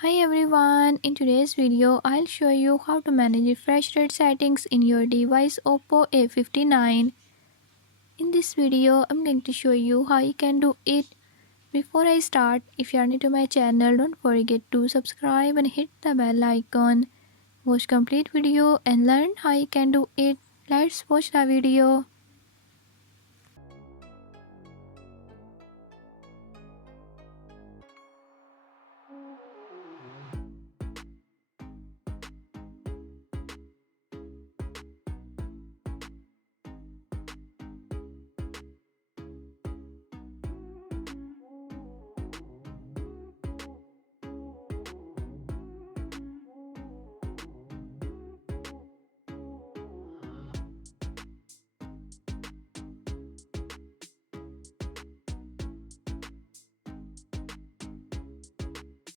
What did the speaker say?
Hi everyone, in today's video I'll show you how to manage refresh rate settings in your device Oppo A59. In this video I'm going to show you how you can do it. Before I start, if you are new to my channel, don't forget to subscribe and hit the bell icon. Watch complete video and learn how you can do it. Let's watch the video.